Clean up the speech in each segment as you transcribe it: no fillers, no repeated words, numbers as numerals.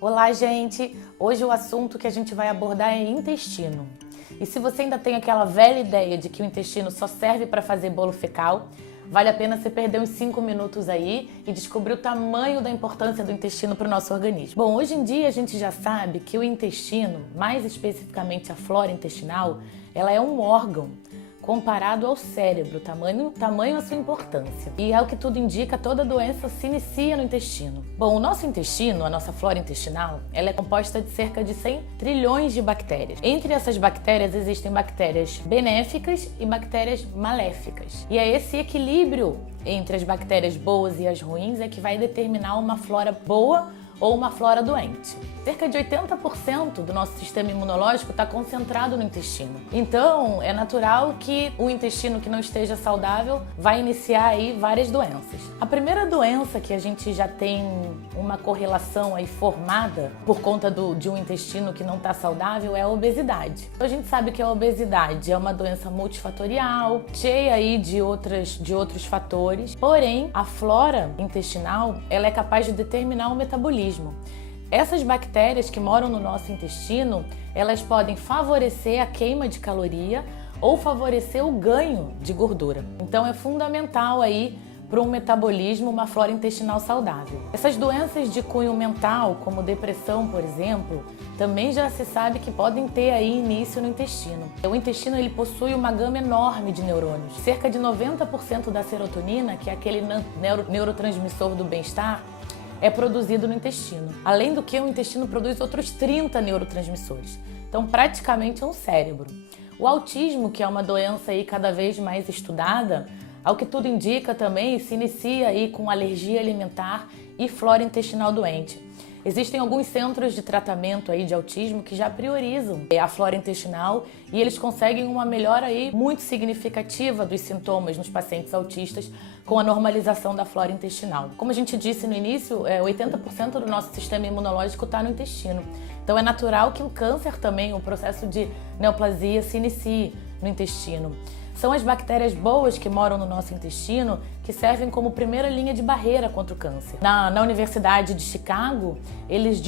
Olá, gente! Hoje o assunto que a gente vai abordar é intestino. E se você ainda tem aquela velha ideia de que o intestino só serve para fazer bolo fecal, vale a pena você perder uns 5 minutos aí e descobrir o tamanho da importância do intestino para o nosso organismo. Bom, hoje em dia a gente já sabe que o intestino, mais especificamente a flora intestinal, ela é um órgão comparado ao cérebro, tamanho a sua importância. E ao que tudo indica, toda doença se inicia no intestino. Bom, o nosso intestino, a nossa flora intestinal, ela é composta de cerca de 100 trilhões de bactérias. Entre essas bactérias existem bactérias benéficas e bactérias maléficas. E é esse equilíbrio entre as bactérias boas e as ruins é que vai determinar uma flora boa ou uma flora doente. Cerca de 80% do nosso sistema imunológico está concentrado no intestino. Então, é natural que o intestino que não esteja saudável vai iniciar aí várias doenças. A primeira doença que a gente já tem uma correlação aí formada por conta de um intestino que não está saudável é a obesidade. A gente sabe que a obesidade é uma doença multifatorial, cheia aí de outros fatores, porém, a flora intestinal ela é capaz de determinar o metabolismo. Essas bactérias que moram no nosso intestino, elas podem favorecer a queima de caloria ou favorecer o ganho de gordura. Então é fundamental aí para um metabolismo, uma flora intestinal saudável. Essas doenças de cunho mental, como depressão, por exemplo, também já se sabe que podem ter aí início no intestino. O intestino ele possui uma gama enorme de neurônios. Cerca de 90% da serotonina, que é aquele neurotransmissor do bem-estar, é produzido no intestino. Além do que, o intestino produz outros 30 neurotransmissores. Então, praticamente é um cérebro. O autismo, que é uma doença aí cada vez mais estudada, ao que tudo indica também, se inicia aí com alergia alimentar e flora intestinal doente. Existem alguns centros de tratamento aí de autismo que já priorizam a flora intestinal e eles conseguem uma melhora aí muito significativa dos sintomas nos pacientes autistas com a normalização da flora intestinal. Como a gente disse no início, 80% do nosso sistema imunológico está no intestino. Então é natural que o câncer também, o processo de neoplasia se inicie no intestino. São as bactérias boas que moram no nosso intestino que servem como primeira linha de barreira contra o câncer. Na Universidade de Chicago, eles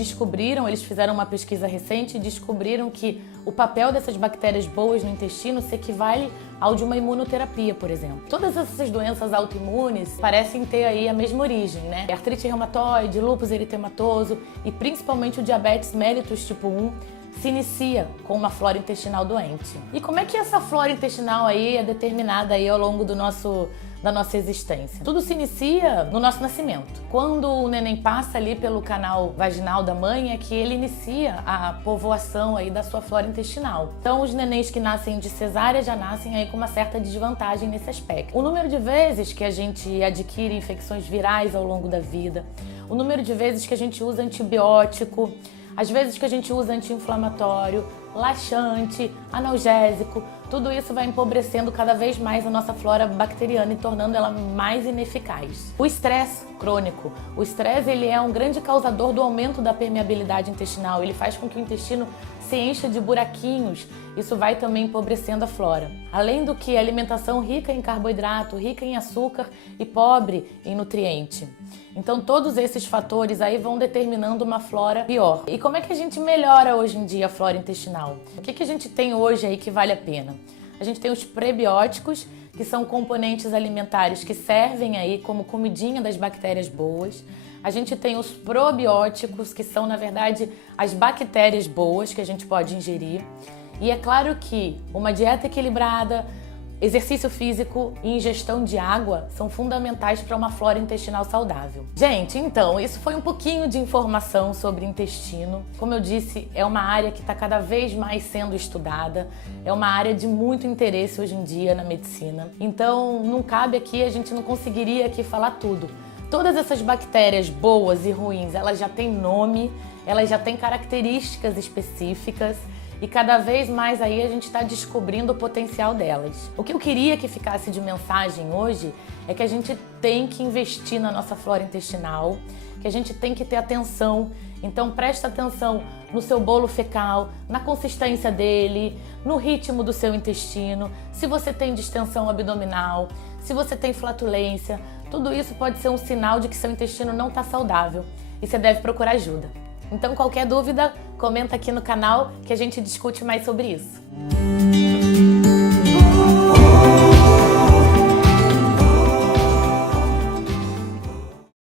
fizeram uma pesquisa recente e descobriram que o papel dessas bactérias boas no intestino se equivale ao de uma imunoterapia, por exemplo. Todas essas doenças autoimunes parecem ter aí a mesma origem, né? Artrite reumatoide, lúpus eritematoso e principalmente o diabetes mellitus tipo 1 se inicia com uma flora intestinal doente. E como é que essa flora intestinal aí é determinada aí ao longo da nossa existência? Tudo se inicia no nosso nascimento. Quando o neném passa ali pelo canal vaginal da mãe é que ele inicia a povoação aí da sua flora intestinal. Então os nenéns que nascem de cesárea já nascem aí com uma certa desvantagem nesse aspecto. O número de vezes que a gente adquire infecções virais ao longo da vida, o número de vezes que a gente usa antibiótico, as vezes que a gente usa anti-inflamatório, laxante, analgésico, tudo isso vai empobrecendo cada vez mais a nossa flora bacteriana e tornando ela mais ineficaz. O estresse crônico. O estresse ele é um grande causador do aumento da permeabilidade intestinal. Ele faz com que o intestino se encha de buraquinhos. Isso vai também empobrecendo a flora. Além do que a alimentação rica em carboidrato, rica em açúcar e pobre em nutriente. Então todos esses fatores aí vão determinando uma flora pior. E como é que a gente melhora hoje em dia a flora intestinal? O que a gente tem hoje aí que vale a pena? A gente tem os prebióticos, que são componentes alimentares que servem aí como comidinha das bactérias boas. A gente tem os probióticos, que são, na verdade, as bactérias boas que a gente pode ingerir. E é claro que uma dieta equilibrada, exercício físico e ingestão de água são fundamentais para uma flora intestinal saudável. Gente, então, isso foi um pouquinho de informação sobre intestino. Como eu disse, é uma área que está cada vez mais sendo estudada, é uma área de muito interesse hoje em dia na medicina. Então, não cabe aqui, a gente não conseguiria aqui falar tudo. Todas essas bactérias boas e ruins, elas já têm nome, elas já têm características específicas, e cada vez mais aí a gente está descobrindo o potencial delas. O que eu queria que ficasse de mensagem hoje é que a gente tem que investir na nossa flora intestinal, que a gente tem que ter atenção. Então presta atenção no seu bolo fecal, na consistência dele, no ritmo do seu intestino, se você tem distensão abdominal, se você tem flatulência, tudo isso pode ser um sinal de que seu intestino não está saudável e você deve procurar ajuda. Então qualquer dúvida, comenta aqui no canal que a gente discute mais sobre isso.